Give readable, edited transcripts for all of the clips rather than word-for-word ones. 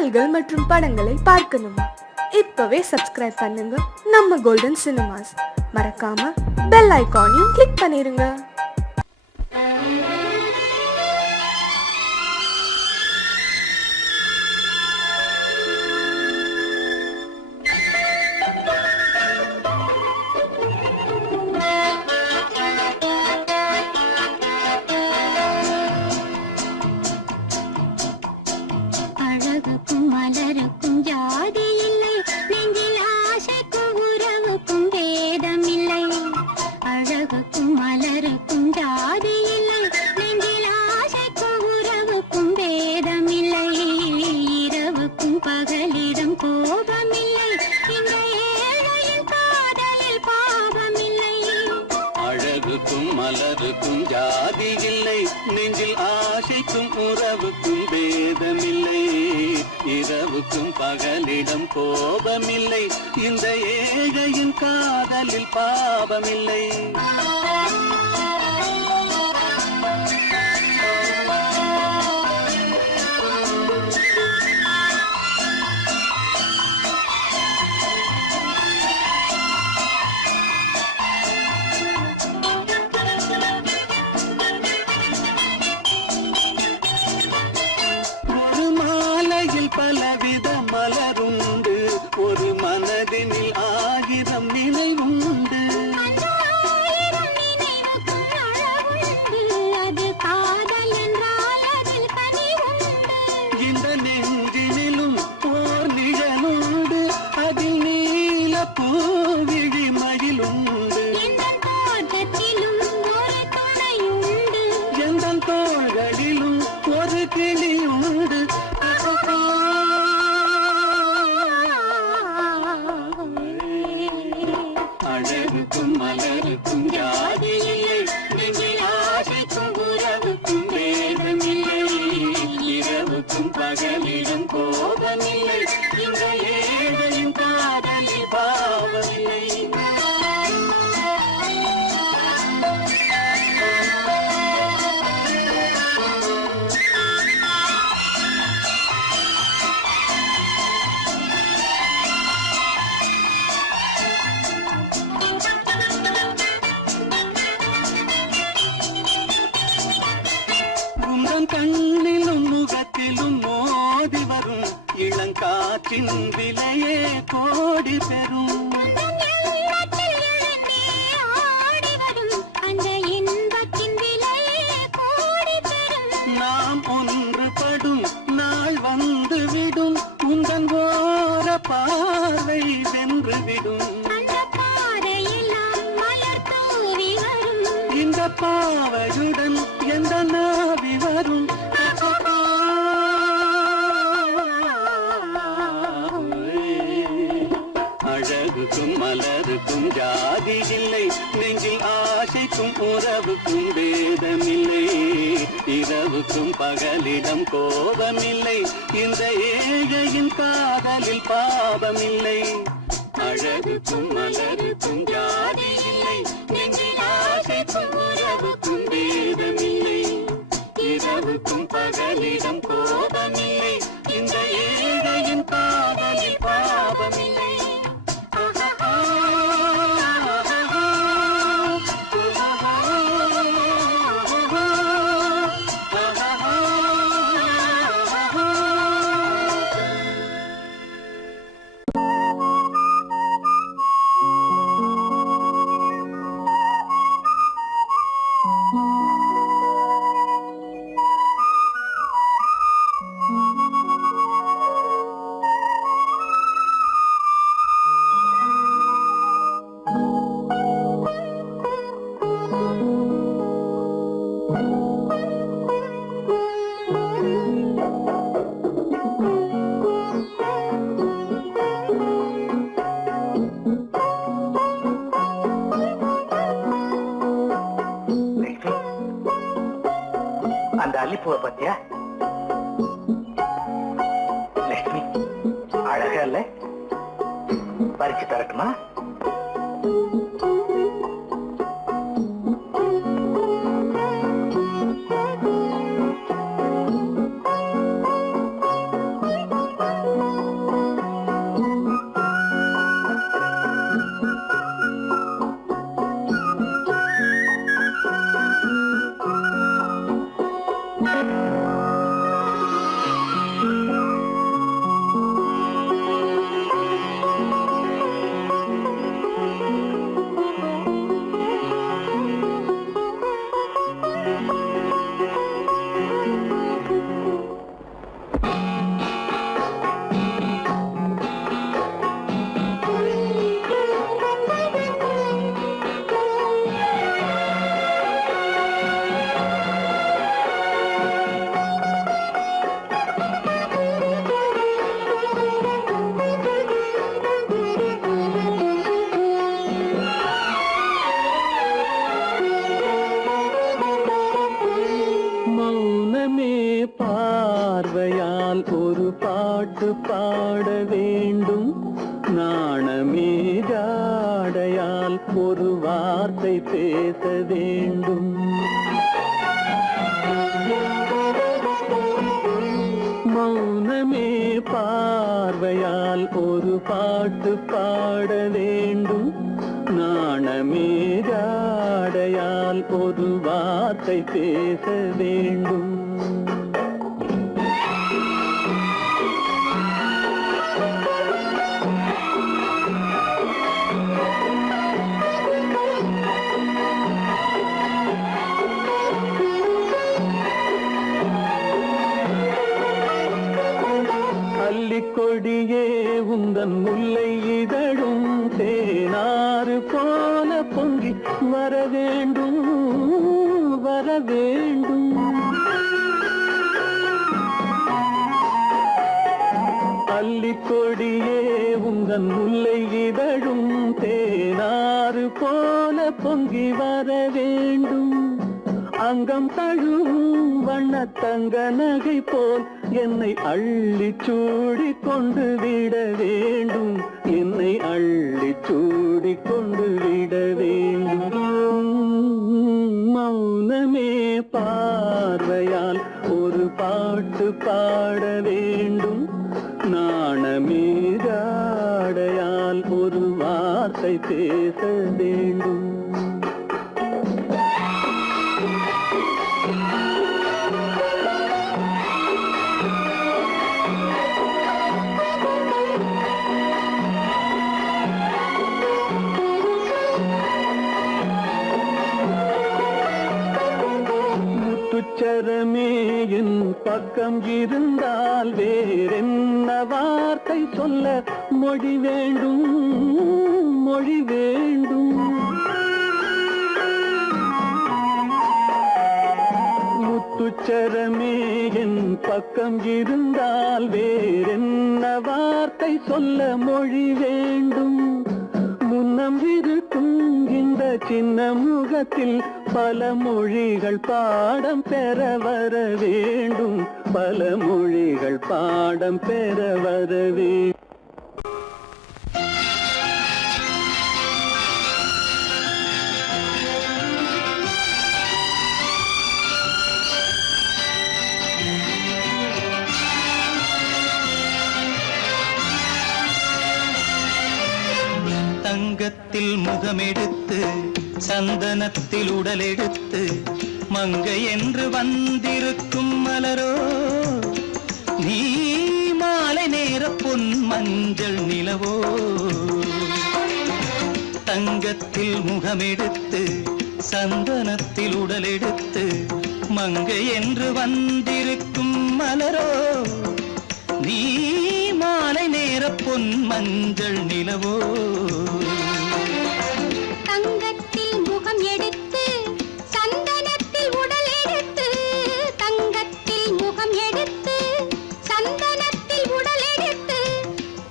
பாடல்கள் மற்றும் படங்களை பார்க்கணுமா? இப்பவே சப்ஸ்கிரைப் பண்ணுங்க நம்ம கோல்டன் சினிமாஸ். மறக்காம பெல் ஐகானையும் கிளிக் பண்ணிருங்க. மலருக்கும் ஜாதி இல்லை, நெஞ்சில் ஆசைக்கும் உறவுக்கும் பேதமில்லை. இரவுக்கும் பகலிடம் கோபமில்லை, இந்த ஏழையின் காதலில் பாவமில்லை. பலவித மலருண்டு, ஒரு மனதினில் 1000 நினைவுண்டு. இந்த நெஞ்சினிலும் ஓர் நிழலுண்டு, அதில் நீல பூவிழி மகிழுண்டு. எந்த தோள்களிலும் ஒரு கிளியுண்டு. அழகுக்கும் மலருக்கும் ஜாதி இல்லை, நெஞ்சில் ஆசைக்கும் உறவுக்கும் வேதமில்லை. இரவுக்கும் பகலிடம் கோபமில்லை, இந்த ஏழையின் காதலில் பாவமில்லை. கண்ணிலும் முகத்திலும் மோதி வரும் இளங்காற்றின் விலையே கோடி பெறும். நாம் ஒன்றுபடும் நாள் வந்துவிடும், உங்கள் ஓர பார்வை வென்றுவிடும். இந்த பாவையுடன் எந்த நாவி வரும். அழகுக்கும் மலருக்கும் ஜாதி இல்லை, நெஞ்சில் ஆசைக்கும் உறவுக்கும் வேதமில்லை. இரவுக்கும் பகலிடம் கோபமில்லை, இந்த ஏழையின் காதலில் பாவமில்லை. அழகுக்கும் மலருக்கும் ஜாதி இல்லை, நெஞ்சில் ஆசைக்கும் உறவுக்கும் வேதமில்லை. இரவுக்கும் பகலிடம் கோபமில்லை, இந்த ஏழையின் காதலில் பாவமில்லை. அந்த அல்லிப்பூவை பத்தியா லட்சுமி? அழகா இல்ல? பறிச்சு தரட்டுமா? பாட்டு பாட வேண்டும். நாணமே ஜாடையால் ஒரு வார்த்தை பேச வேண்டும். மௌனமே பார்வையால் ஒரு பாட்டு பாட வேண்டும். நாணமே ஜாடையால் ஒரு வார்த்தை பேச வேண்டும். கொடியே உந்தன் முல்லை இதழும் தேனாறு போல பொங்கி வர வேண்டும், வர வேண்டும். அல்லிக்கொடியே உந்தன் முல்லை இதழும் தேனாறு போல பொங்கி வர வேண்டும். அங்கம் தழுவும் வண்ணத்தங்க நகை போல் என்னை அள்ளி சூடி கொண்டு விட வேண்டும். என்னை அள்ளி சூடி கொண்டு விட வேண்டும். மௌனமே பார்வையால் ஒரு பாட்டு பாட வேண்டும். நாணமே ஜாடையால் ஒரு வார்த்தை பேச வேண்டும். முத்துச்சரமே என் பக்கம் இருந்தால் வேறென்ன வார்த்தை சொல்ல மொழி வேண்டும், மொழி வேண்டும். முத்துச்சரமே என் பக்கம் இருந்தால் வேறென்ன வார்த்தை சொல்ல மொழி வேண்டும். முன்னம் இருக்கும் இந்த சின்ன முகத்தில் பல மொழிகள் பாடம் பெற வர வேண்டும். பல மொழிகள் பாடம் பெற வர வேண்டும். தங்கத்தில் முகமெடுத்து சந்தனத்தில் உடலெடுத்து மங்கை என்று வந்திருக்கும் மலரோ நீ மாலை நேர பொன் மஞ்சள் நிலவோ. தங்கத்தில் முகமெடுத்து சந்தனத்தில் உடலெடுத்து மங்கை என்று வந்திருக்கும் மலரோ நீ மாலை நேர பொன் மஞ்சள் நிலவோ. தங்கத்தில் முகம் எடுத்து சந்தனத்தில் உடல் எடுத்து தங்கத்தில் முகம் எடுத்து சந்தனத்தில் உடல் எடுத்து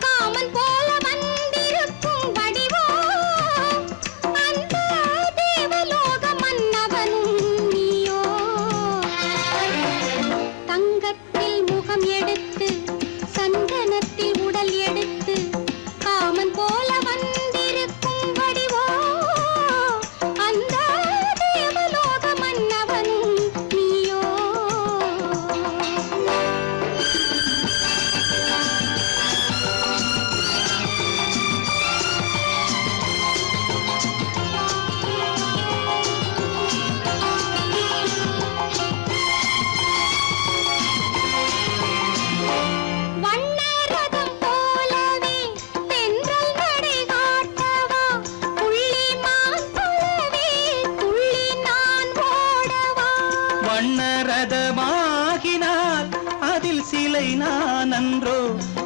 காமன் போல வந்திருக்கும் வடிவோ அந்த தேவலோக மன்னவனும் நீயோ. தங்கத்தில் முகம் எடுத்து சந்தனத்தில் உடல் எடுத்து காமன் போல வந்திருக்கும் வடிவோ அந்த தேவலோக மன்னவனும் நீயோ. வண்ணரதம் போலவே தென்றல் நடை காட்டவா புள்ளிமான் போலவே துள்ளி நான் ஓடவா. வண்ணரதமாகினால் அதில் சிலை நான் அன்றோ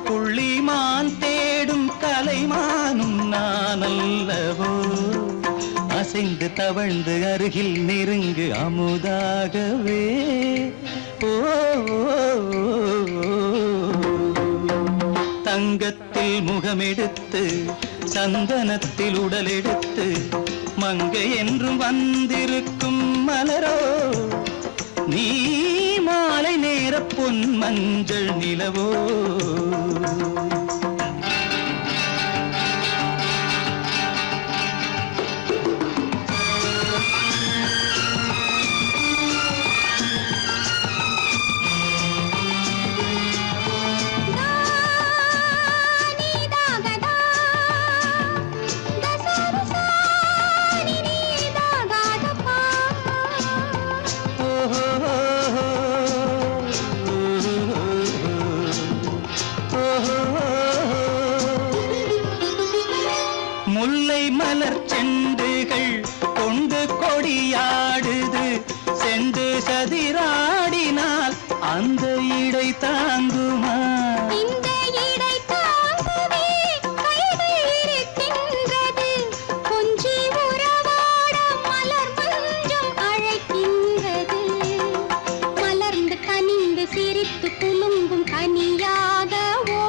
புள்ளிமான் தேடும் கலைமானும் நான் அல்லவோ. அசைந்து தவழ்ந்து அருகில் நெருங்கு அமுதாகவே ஓ. தங்கத்தில் முகமெடுத்து சந்தனத்தில் உடலெடுத்து மங்கை என்றும் வந்திருக்கும் மலரோ நீ மாலை நேர நேர பொன் மஞ்சள் நிலவோ முல்லை மலர் செண்டுகள் கொண்டு கொடியாடுது செண்டு சதிராடினால் அந்த இடை தாங்குமா இந்த இடை தாங்குவே கைகள் இருக்கின்றது கொஞ்சி உறவாட மலர் மஞ்சம் அழைக்கின்றது மலர்ந்து கனிந்து சிரித்து குலுங்கும் கனியாகவோ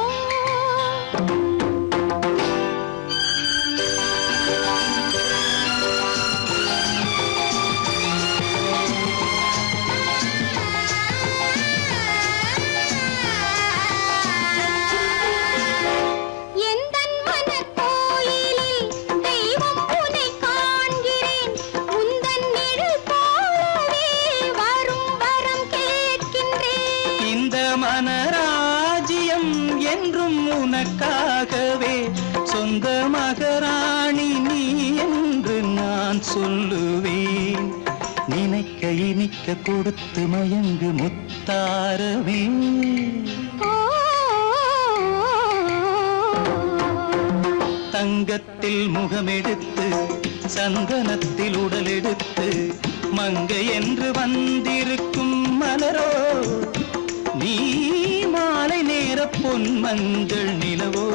மனராஜ்யம் என்றும் உனக்காகவே சொந்த மகராணி நீ என்று நான் சொல்லுவேன் நினைக்க இனிக்க கொடுத்து மயங்கு முத்தாரவே தங்கத்தில் முகமெடுத்து சந்தனத்தில் உடலெடுத்து மங்கை என்று வந்திருக்கும் மலரோ நீ மாலை நேர பொன் மஞ்சள் நிலவோ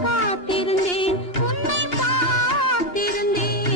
காத்திருந்தேன் உன்னை பார்த்திருந்தேன்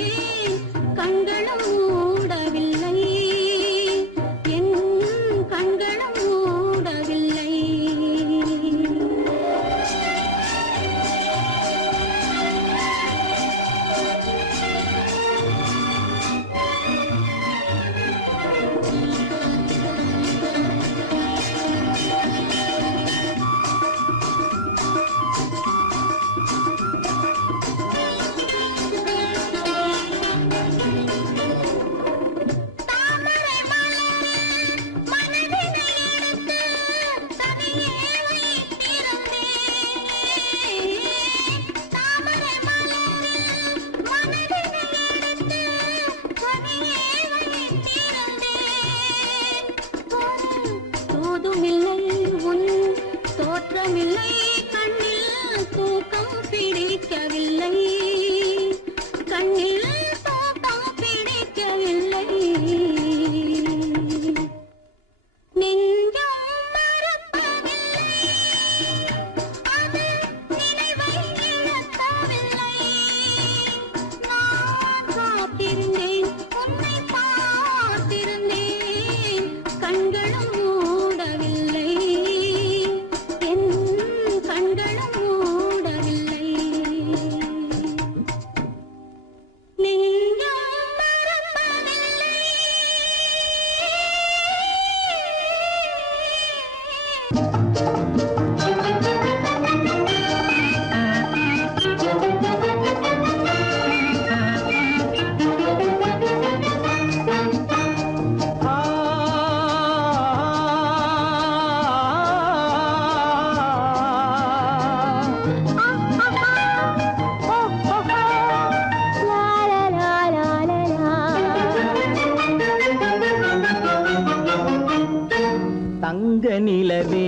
தங்க நிலவே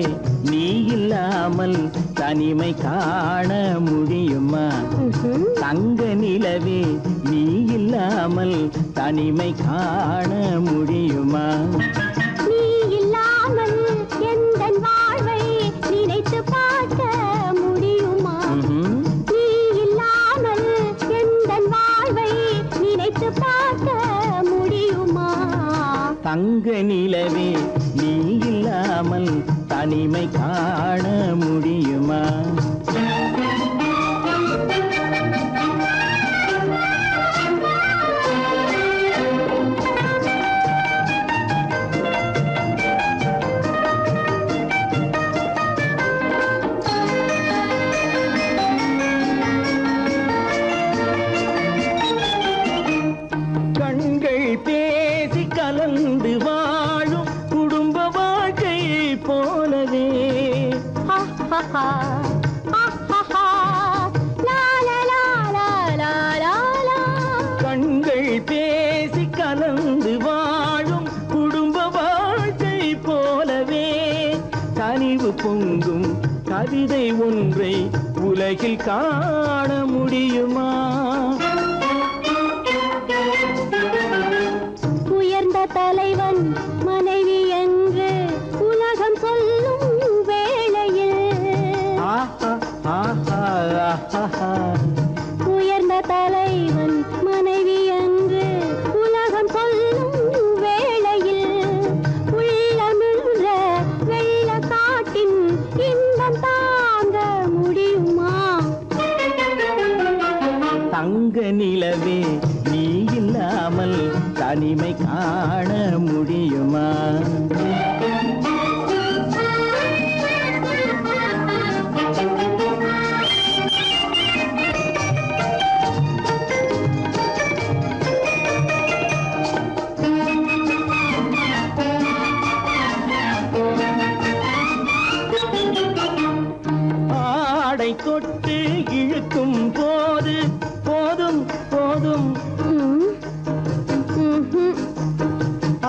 நீ இல்லாமல் தனிமை காண முடியுமா? தங்க நிலவே நீ இல்லாமல் தனிமை காண முடியுமா? நீ இல்லாமல் எந்தன் வாழ்வை நினைத்து பார்க்க முடியுமா? நீ இல்லாமல் எந்தன் வாழ்வை நினைத்து பார்க்க முடியுமா? தங்க நிலவே நீ இல்லாமல் தனிமை காண முடியுமா? கண்கள் பேசி கலந்து வாழும் குடும்ப வாழ்க்கை போலவே கண்கள் பேசி கலந்து வாழும் குடும்ப வாழ்க்கை போலவே கனிவு பொங்கும் கவிதை ஒன்றை உலகில் காண முடியுமா? உயர்ந்த தலைவன் மனைவி என்று உலகம் சொல்லும் வேளையில் உயர்ந்த தலைவன் மனைவி என்று உலகம் சொல்லும் வேளையில் உள்ளமிழ்ற வெள்ள காட்டின் இன்பம் தாங்க முடியுமா? தங்க நிலவே நீ இல்லாமல் தனிமை காண முடியுமா? ஆடை தொட்டு இழுக்கும் போது போதும் போதும்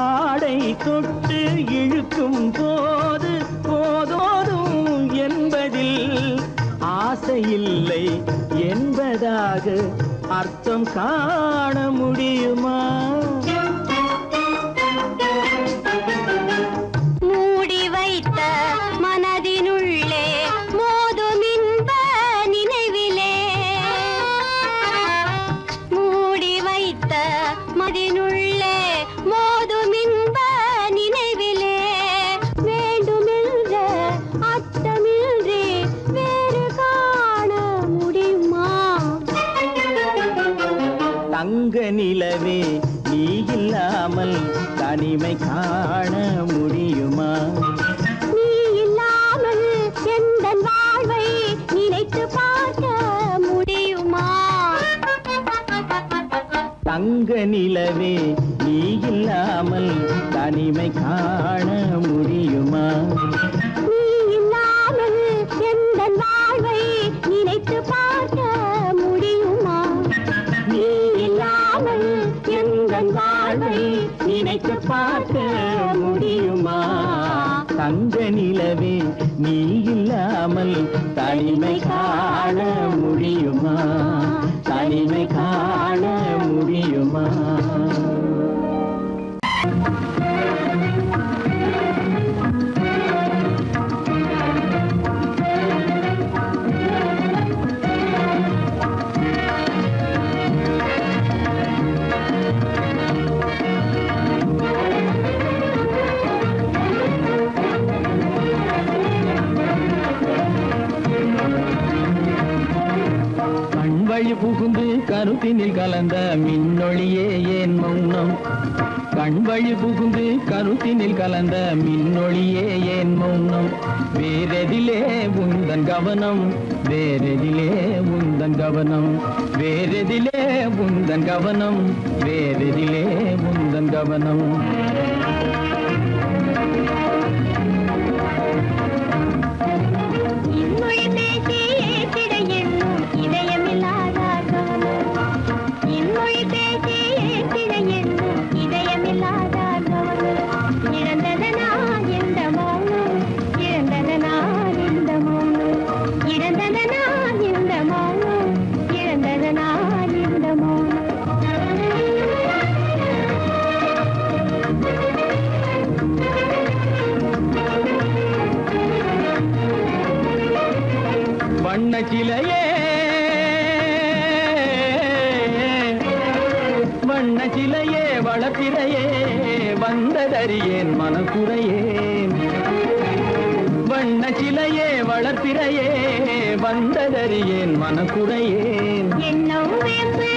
ஆடை தொட்டு இழுக்கும் போது போதோதும் என்பதில் ஆசையில்லை என்பதாக அர்த்தம் காண முடியுமா? மூடி வைத்த மனதினுள்ளே மோதும் இன்ப நினைவிலே மூடி வைத்த மனதினுள்ளே மோதும் இன்ப நினைவிலே வேண்டுமென்ற அர்த்தமின்றி வேறு காண முடியுமா? தங்க நிலவே நீ இல்லாமல் தனிமை காண முடியுமா? நீ இல்லாமல் எந்தன் வாழ்வை நினைத்து பார்க்க முடியுமா? தங்க நிலவே நீ இல்லாமல் தனிமை காண முடியுமா? நீ இல்லாமல் எந்தன் வாழ்வை நினைத்து பார்க்க முடியுமா? நீ இல்லாமல் எந்தன் வாழ்வை நினைத்து பார்க்க முடியுமா? தங்க நிலவே நீ இல்லாமல் தனிமை காண முடியுமா? தனிமை காண முடியுமா? கண்வழி புகுந்து கருத்தினில் கலந்த மின்னொளியே ஏன் மௌனம்? கண்வழி புகுந்து கருத்தினில் கலந்த மின்னொளியே ஏன் மௌனம்? வேறெதிலே உந்தன் கவனம்? வேறெதிலே உந்தன் கவனம்? வேறெதிலே உந்தன் கவனம்? வேறெதிலே உந்தன் கவனம்? இன்மொழி பேசி ஏற்றிட எண்ணும் இதயமில்லாதார் கவனம். இன்மொழி பேசி ஏற்றிட எண்ணும் இதயமில்லாதார் கவனம். இழந்ததனா எந்த மௌனம்? வளர்ப்பிறையே வந்ததறியேன் மனக்குறையேன் வண்ண சிலையே வளர்ப்பிறையே வந்ததறியேன் மனக்குறையேன் என்னும் வேம்பு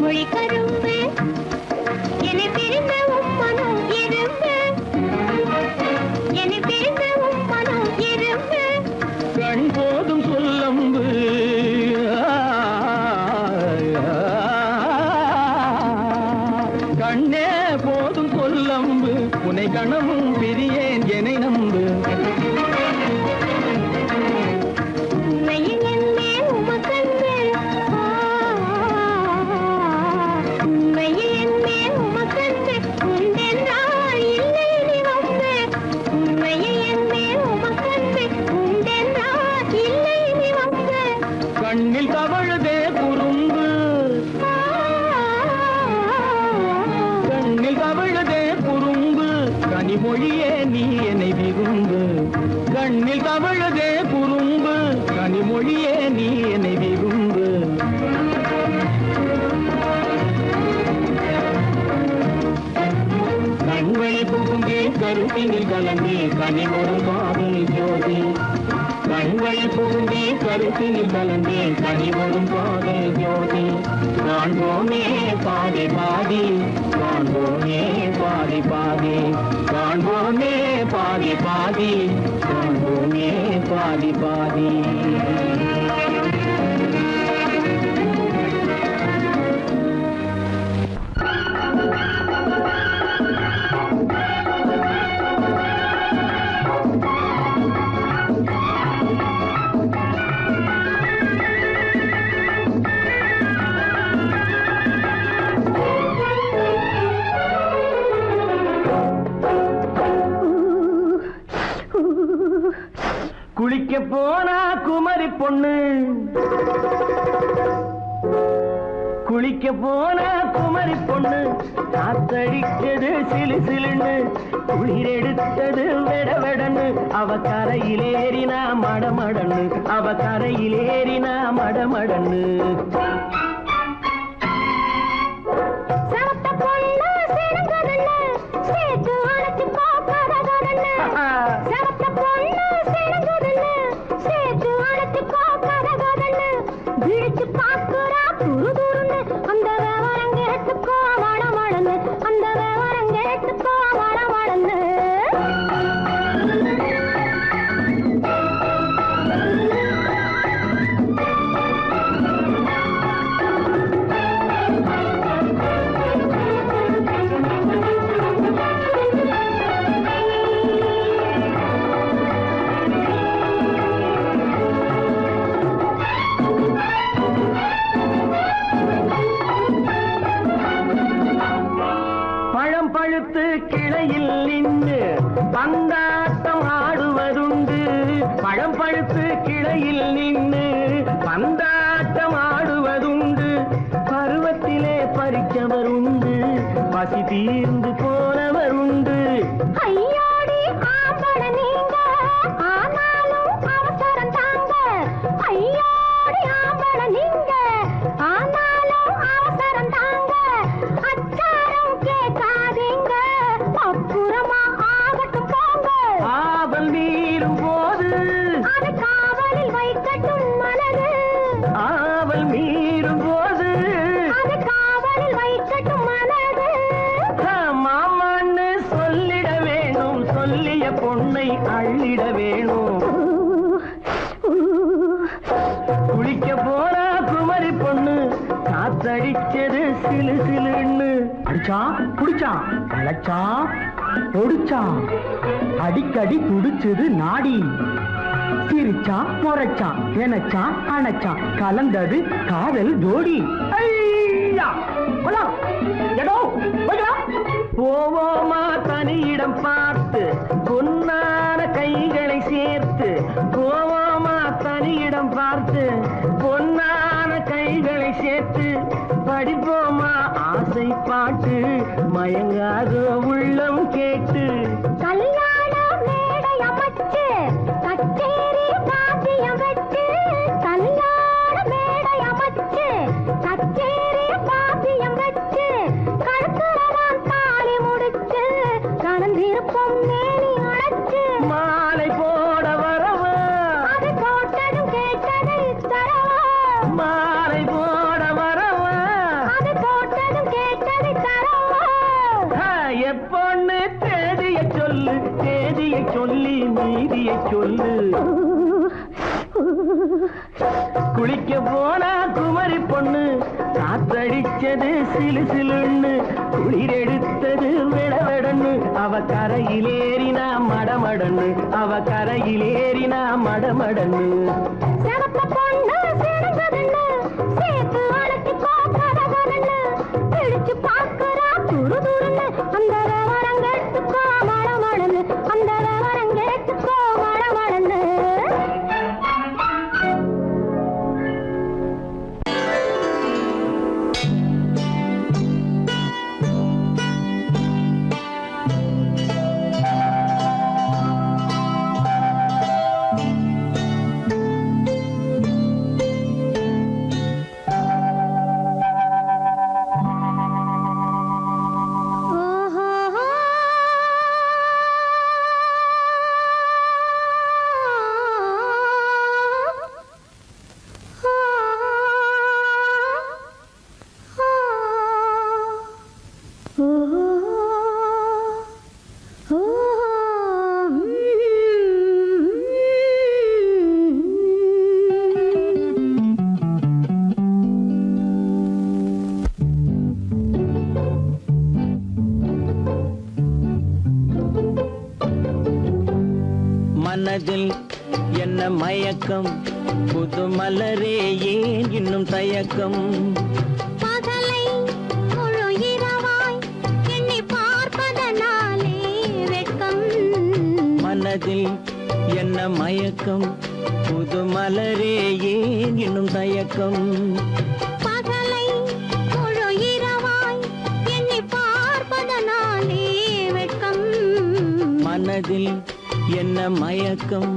மொழி கரும்பு என்னை பிரிந்த உம்மனம் எறும்பு என்னை பிரிந்த உம்மனம் எறும்பு கண் போதும் சொல்லம்பு கண்ணே போதும் சொல்லம்பு உனை கணமும் பிரியேன் என்னை நம்பு உண்மையில் என்னே உமக்கன்று உண்மையில் என்னே உமக்கன்று உண்டென்றால் இல்லை நீ வம்பு உண்மையில் என்னே உமக்கன்று உண்டென்றால் இல்லை நீ வம்பு கண்ணில் தவழுதே குறும்பு கண்ணில் தவழுதே குறும்பு கனிமொழியே நீ என்னை விரும்பு கண்ணில் தவழுதே குறும்பு கனிமொழியே நீ என்னை விரும்பு கண்வழி புகுந்தே கருத்தினில் கலந்தே கனிமொரு காதல் ஜோதி கண்வழி புகுந்தே கருத்தினில் கலந்தே கனிமொரு காதல் ஜோதி காண்போமே பாதி பாதி காண்போமே பாதி பாதி காண்போமே பாதி பாதி காண்போமே பாதி பாதி குளிக்க போனா குமரி பொண்ணு குளிக்க போனா குமரி பொண்ணு காத்தடிச்சது சிலு சிலுன்னு குளிர் எடுத்தது வெடவெடன்னு அவ கரையிலேறினா மடமடன்னு அவ கரையிலேறினா மடமடன்னு சரத்த பொண்ணு சிறந்ததன்னு சேர்த்து அழைச்சு போக்கறதன்னு சரத்த பொண்ணு சிறந்ததன்னு சேர்த்து அழைச்சு போக்கறதன்னு விழிச்சு பாக்குறா துருதுருன்னு அந்த விவரம் கேட்டுக்கோ மடமடன்னு அந்த விவரம் கேட்டுக்கோ மடமடன்னு பழம் பழுத்து கிளையில் நின்று பந்தாட்டம் ஆடுவதுண்டு பழம் பழுத்து கிளையில் நின்று பந்தாட்டம் ஆடுவதுண்டு பருவத்திலே பறிச்சவர் உண்டு பசி தீர்ந்து போனவர் உண்டு ஐயோடி ஆம்பட நீங்க ஆனாலும் அவசரம் தாங்க ஐயோடி ஆம்பட நீங்க ஆனாலும் அவசரம் தாங்க அச்சாரம் கேட்காதீங்க அப்புறமா ஆகட்டும் போங்க ஆவல் மீறும் போது அது காவலில் வைக்கட்டும் மனது ஆவல் மீறும் போது அது காவலில் வைக்கட்டும் மனது மாமான்னு சொல்லிட வேணும் சொல்லிய பொண்ணை அள்ளிட வேணும் குளிக்க போனா குமரி பொண்ணு காத்தடிச்சது சிலு சிலுன்னு அடிச்சா குடிச்சா அழைச்சா பொடிச்சா அடிக்கடி துடிச்சது நாடி சிரிச்சா முறைச்சா எனச்சா அணைச்சா கலந்தது காதல் ஜோடி ஐயா! போலாம். எடோ, போய்க்கலாம். போவோமா தனியிடம் பார்த்து பொன்னான கைகளை சேர்த்து போவோமா தனியிடம் பார்த்து பொன்னான கைகளை சேர்த்து படிப்போமா ஆசை பாட்டு மயங்காத உள்ளம் கேட்டு கல்யாண மேடை அமைச்சு கச்சேரி வாத்தியம் வச்சு கல்யாண மேடை அமைச்சு கச்சேரி வாத்தியம் சொல்லு தேதியை சொல்லி நீதியை சொல்லு. குளிக்க போனா குமரி பொண்ணு காத்தடிச்சது சிலு சிலுன்னு குளிர் எடுத்தது விடவெடன்னு அவ கரையிலேறினா மடமடன்னு அவ கரையிலேறினா மடமடன்னு. சிவப்பு பொண்ணு சிறந்ததுன்னு சேர்த்து அழைச்சிக்கோ கதகதன்னு பிடிச்சு பார்க்கறா துரு துருன்னு அந்த விவரம் கேட்டுக்கோ மடமடன்னு அந்த விவரம் கேட்டுக்கோ மடமடன்னு. மனதில் என்ன மயக்கம் புது மலரே ஏன் இன்னும் தயக்கம். பகலை முழு இரவாய் எண்ணி பார்ப்பதனாலே வெட்கம். மனதில் என்ன மயக்கம் புது மலரே ஏன் இன்னும் தயக்கம். பகலை முழு இரவாய் எண்ணி பார்ப்பதனாலே வெட்கம். மனதில் என்ன மயக்கம்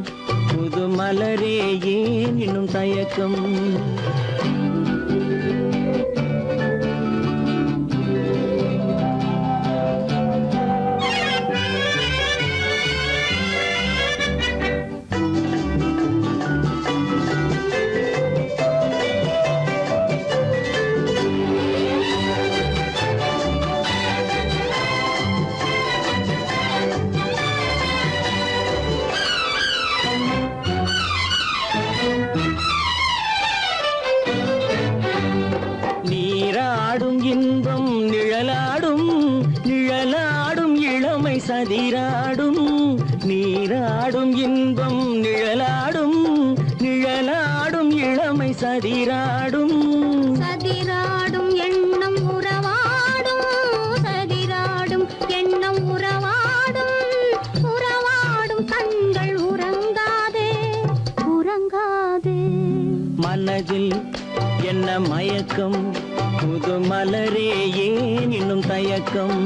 புது மலரே ஏன் இன்னும் தயக்கம். நீராடும் இன்பம் நிழலாடும் நிழலாடும் இளமை சதிராடும். நீராடும் இன்பம் நிழலாடும் நிழலாடும் இளமை சதிராடும். சதிராடும் எண்ணம் உறவாடும் சதிராடும் எண்ணம் உறவாடும் உறவாடும் கண்கள் உறங்காதே உறங்காதே. மனதில் என்ன மயக்கம் புது மலரே ஏன் இன்னும் தயக்கம்.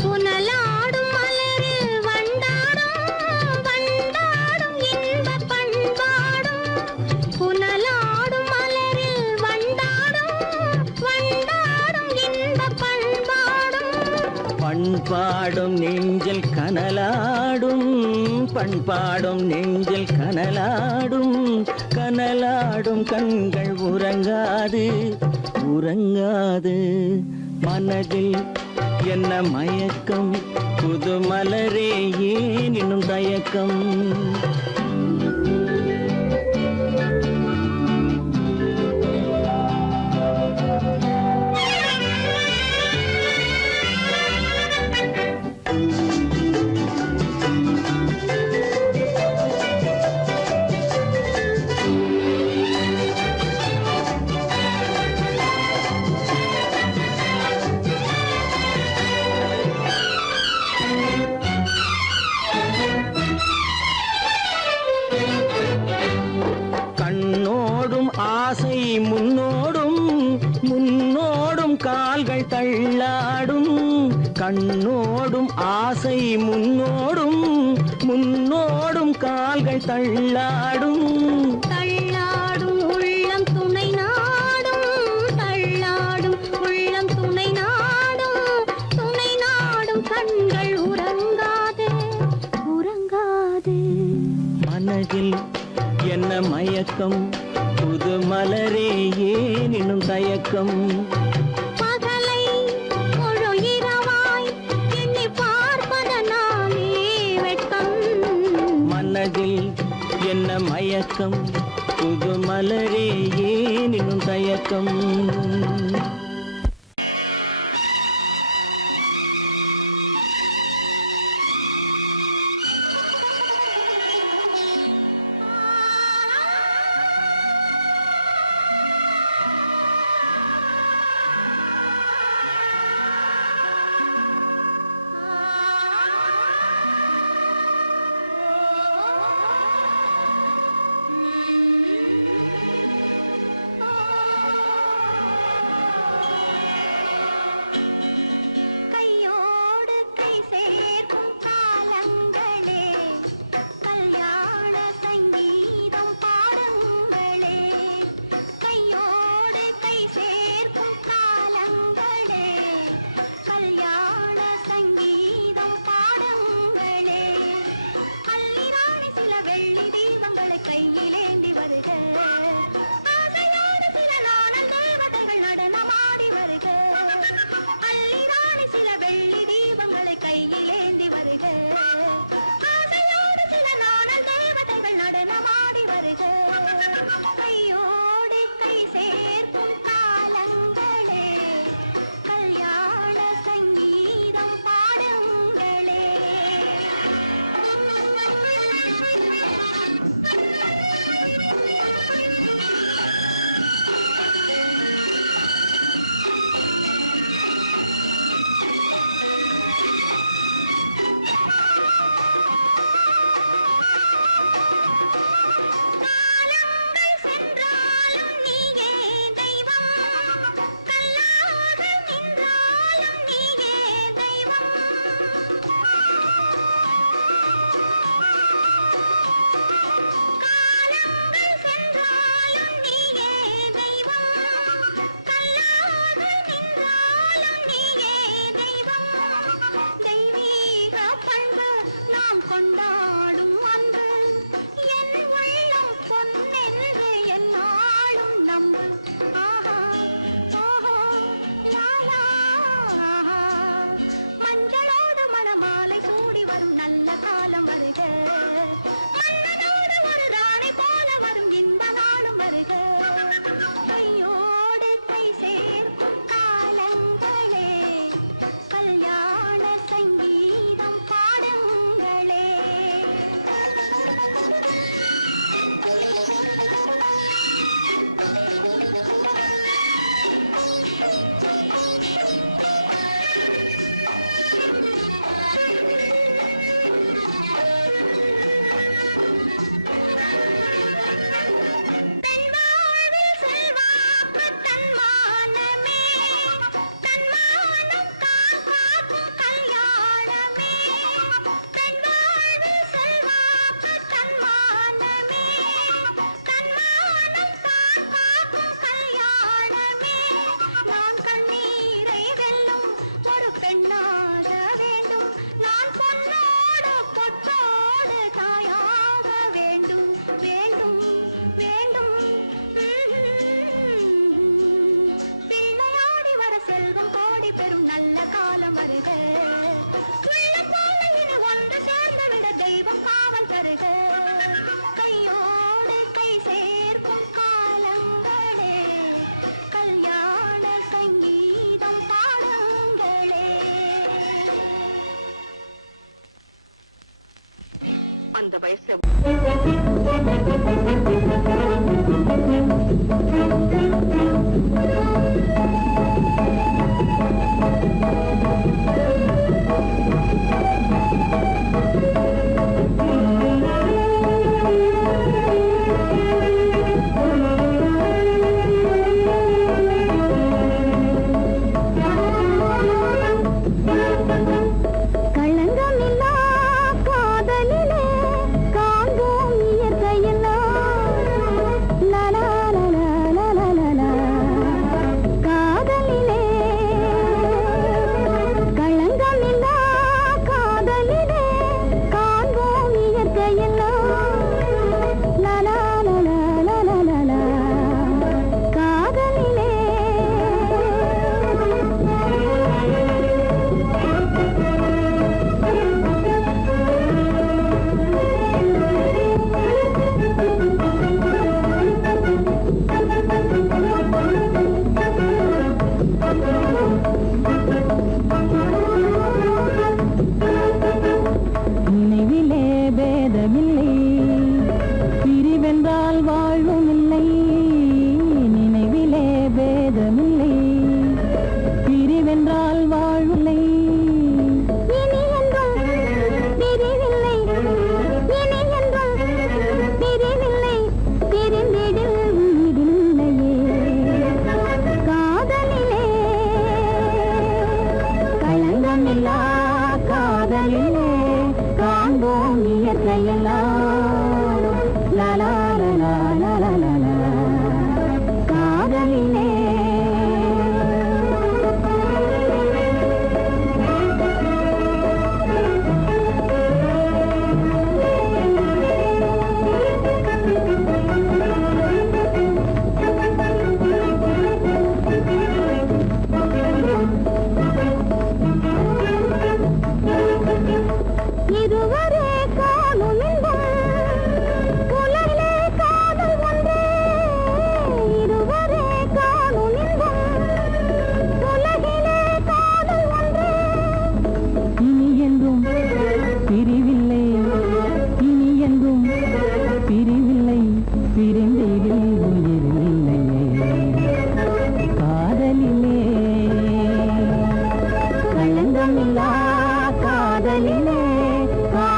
புனலாடும் மலரில் வண்டாடும் வண்டாடும் இன்பப் பண்பாடும். புனலாடும் மலரில் வண்டாடும் வண்டாடும் இன்பப் பண்பாடும். பண்பாடும் நெஞ்சில் கனலாடும் பண்பாடும் நெஞ்சில் கனலாடும். கனலாடும் கண்கள் உறங்காது உறங்காது. மனதில் என்ன மயக்கம் புது மலரே ஏன் இன்னும் தயக்கம். ஆசை முன்னோடும் முன்னோடும் கால்கள் தள்ளாடும். கண்ணோடும் ஆசை முன்னோடும் முன்னோடும் கால் கால்கள் தள்ளாடும் தள்ளாடும் உள்ளம் துணை நாடும் தள்ளாடும் உள்ளம் துணை நாடும் கண்கள் உறங்காதே உறங்காதே மனதில் என்ன மயக்கம் புது மலரே ஏனினும் தயக்கம் பகலை முழு இரவாய் எண்ணி பார்ப்பதனாலே வெட்கம் மனதில் என்ன மயக்கம் புது மலரே ஏனினும் தயக்கம் கையோடு கை சேர்க்கும் காலங்களே கல்யாண சங்கீதம் பாடுங்களே கையோடு கை சேர்க்கும் காலங்களே கல்யாண சங்கீதம் பாடுங்களே அள்ளிராணி சில வெள்ளி தீபங்களை கையிலேந்தி வருக ஆசையோடு சில நாணல் தேவதைகள் நடனமாடி வருக அள்ளிராணி சில வெள்ளி தீபங்களை கையிலேந்தி வருக ஆசையோடு சில நாணல் தேவதைகள் நடனமாடி வருக கையோடு கை சேர்க்கும் காலங்களே கல்யாண சங்கீதம் பாடுங்களே காலங்கள் சென்றாலும் நீயே தெய்வம் கல்லாக நின்றாலும் நீயே தெய்வம் காலங்கள் சென்றாலும் நீயே தெய்வம் கல்லாக நின்றாலும் நீயே தெய்வம் தெய்வீக பண்பு நாம் கொண்டாடும் அன்பு என் உள்ளம் பொன்னென்று என்னாலும் நம்பு ஆஹா ஓஹோ லாலா ஆஹா மஞ்சளோடு மணமாலை சூடி வரும் நல்ல காலம் வருக மன்னனோடு ஒரு ராணி போல வரும் இன்ப நாளும் வருக கையோடு கை சேர்க்கும் காலங்களே கல்யாண சங்கீதம் பாடுங்களே பெண் வாழ்வில் செல்வாக்கு தன்மானமே தன்மானம் காக்கும் கல்யாணமே பெண் வாழ்வில் செல்வாக்கு தன்மானமே தன்மானம் காக்கும் கல்யாணமே நான் கண்ணீரை வெல்லும் ஒரு பெண்ணாக வேண்டும் நான் பொன்னோடு பொட்டோடு தாயாக வேண்டும் வேண்டும் வேண்டும் பிள்ளையாடி வர செல்வம் கோடி பெறும் நல்ல காலம் வருக உள்ளம் போல இனி ஒன்று சேர்ந்து விட தெய்வம் காவல் தருக கையோடு கை சேர்க்கும் காலங்களே கல்யாண சங்கீதம் பாடுங்களே அந்த வயசு களங்கமில்லா காதலிலே காண்போம்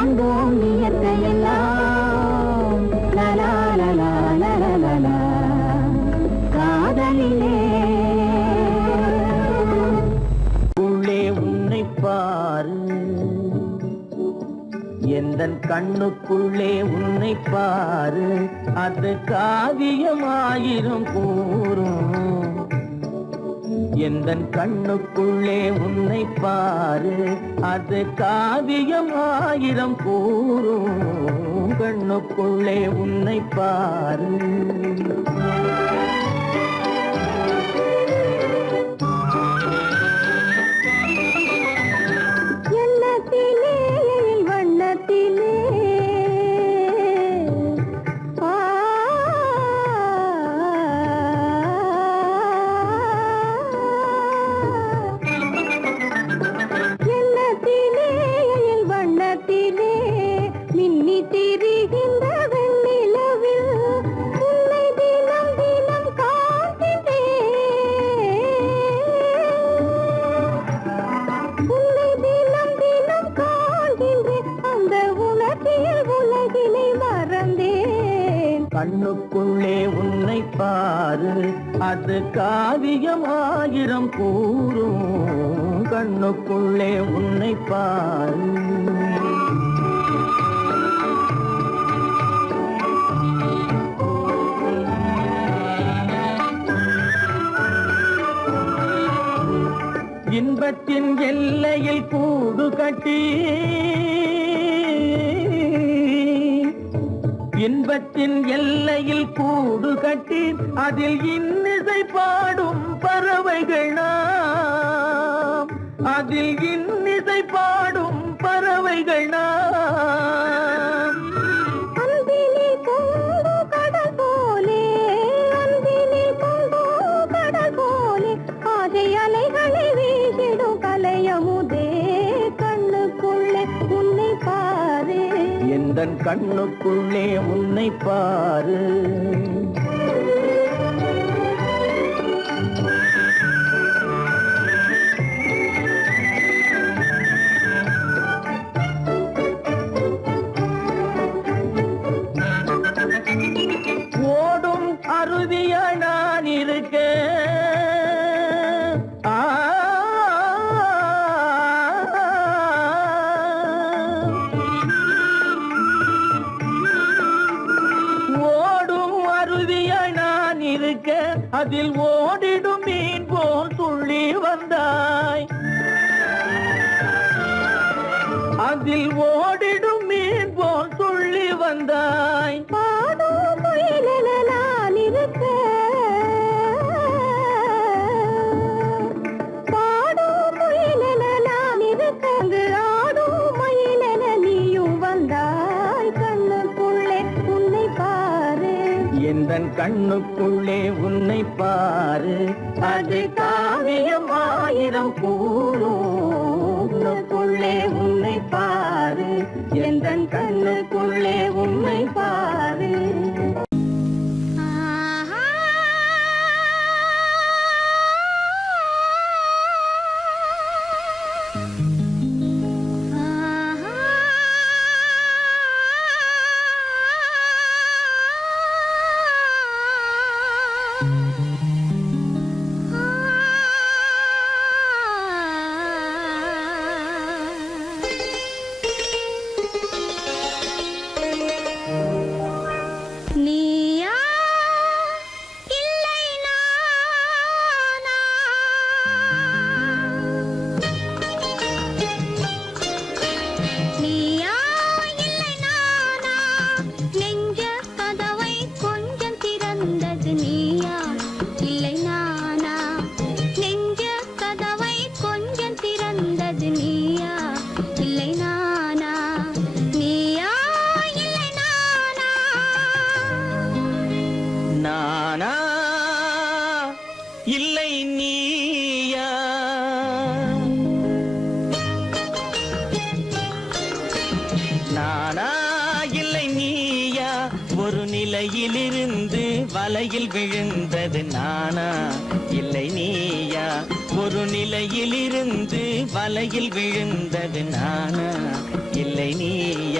காண்போம் இயற்கையெல்லாம் லலா லலா லலா லலா காதலிலே உள்ளே உன்னை பாரு எந்தன் கண்ணுக்குள்ளே உன்னை பாரு அது காவியமாயிரும் கூறும் எந்தன் கண்ணுக்குள்ளே உன்னை பாரு அது காவியமாயிரம் கூறும் கண்ணுக்குள்ளே உன்னை பாரு கண்ணுக்குள்ளே உன்னை பாரு அது காவியமாயிரம் கூறும் கண்ணுக்குள்ளே உன்னை பாரு இன்பத்தின் எல்லையில் கூடு கட்டி இன்பத்தின் எல்லையில் கூடு கட்டி அதில் இன்னிசை பாடும் பறவைகள் நாம் அதில் இன்னிசை பாடும் பறவைகள் நாம் அன்பிலே பொங்கு கடல் போலே அன்பிலே பொங்கு கடல் போலே ஆசை அலைகளை வீசிடும் கலையமுதே கண்ணுக்குள்ளே உன்னை பாரு எந்தன் கண்ணுக்குள்ளே உன்னை பாரு ஓடும் அருவியா நான் இருக்க அதில் ஓடிடும் மீன் போல் துள்ளி வந்தாய் அதில் ஓடிடும் மீன் போல் துள்ளி வந்தாய் பாடும் முயலென நான் இருக்க பாடும் முயலென நான் இருக்க அங்கு ஆடும் மயிலென நீயும் வந்தாய் கண்ணுக்குள்ளே உன்னை பாரு எந்தன் கண்ணுக்குள்ளே உன்னை பாரு அது காவியம் ஆயிரம் கூறுக்குள்ளே உன்னை பாரு எந்தன் கண்ணுக்குள்ளே உன்னை பாரு இல்லை நீயா நானா இல்லை நீயா ஒரு நிலையிலிருந்து வலையில் விழுந்தது நானா இல்லை நீயா ஒரு நிலையிலிருந்து வலையில் விழுந்தது நானா இல்லை நீயா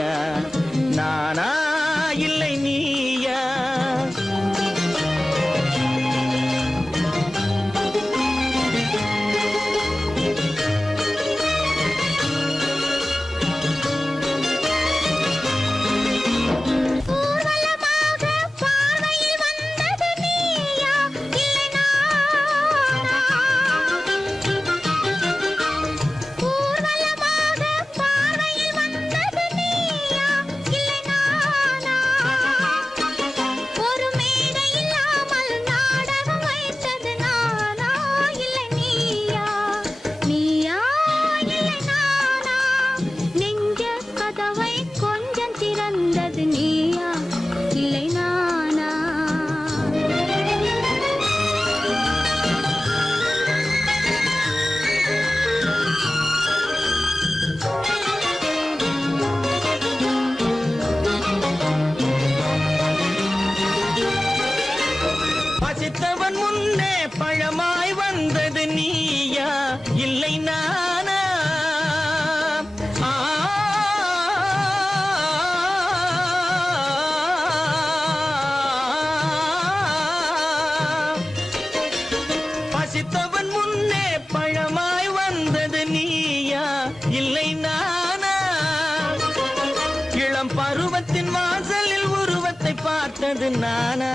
இளம் பருவத்தின் வாசலில் உருவத்தை பார்த்தது நானா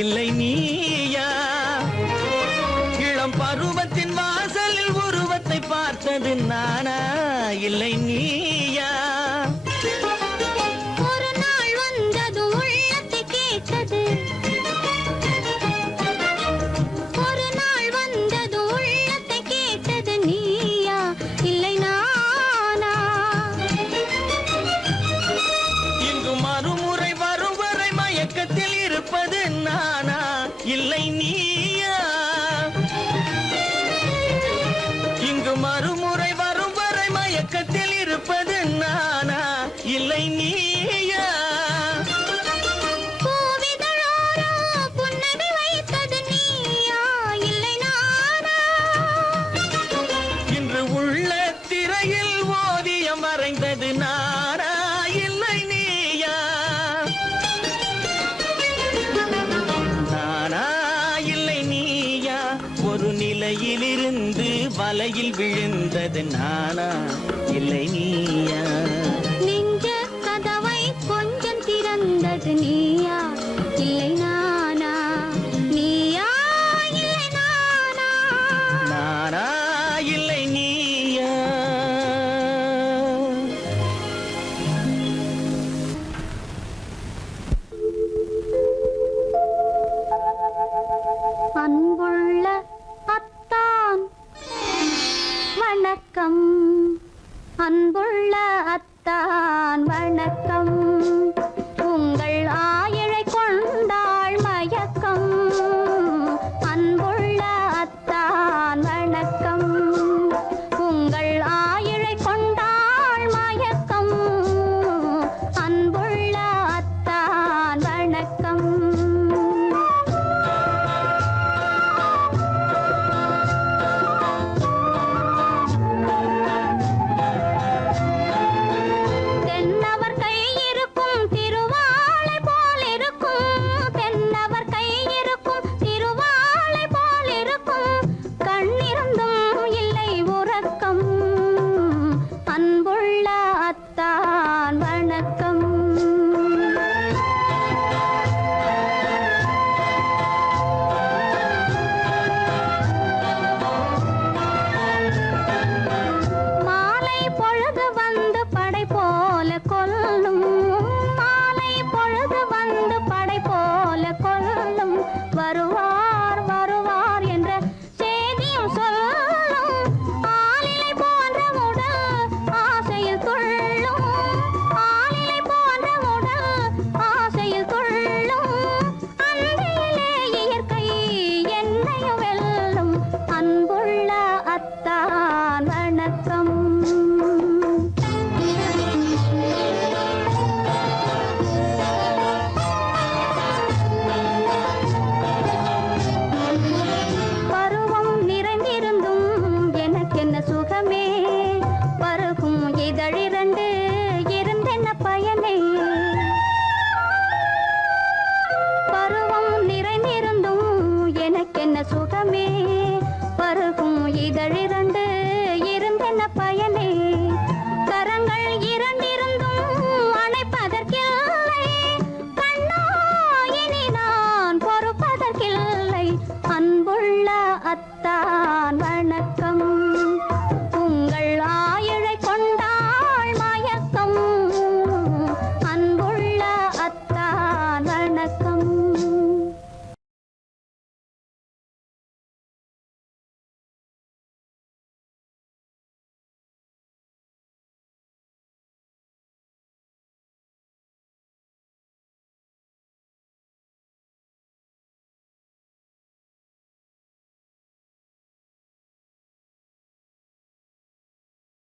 இல்லை நீயா இளம் பருவத்தின் வாசலில் உருவத்தை பார்த்தது நானா இல்லை நீயா ஒரு நாள் வந்தது உள்ளத்தை கேட்டது ஒரு நாள் வந்தது உள்ளத்தை கேட்டது நீயா இல்லை நானா இங்கு மறுமுறை வரும் வரை மயக்கத்தில் இருப்பது நானா இல்லை நீயா இங்கு மறுமுறை வரும் வரை மயக்கத்தில் இருப்பது நானா இல்லை நீயா பூவிதழோரோ புன்னகை வைத்தது நீயா இல்லை நானா இன்று உள்ள திரையில் ஓவியம் வரைந்தது நானா இல்லை நீயா நானா இல்லை நீயா ஒரு நிலையிலிருந்து வலையில் விழுந்தது நானா இல்லை நீயா நெஞ்ச கதவை கொஞ்சம் திறந்தது நீயா இல்லை நானா நீயா இல்லை நானா நானா இல்லை நீயா அன்புள்ள அத்தான் வணக்கம் அன்புள்ள அத்தான்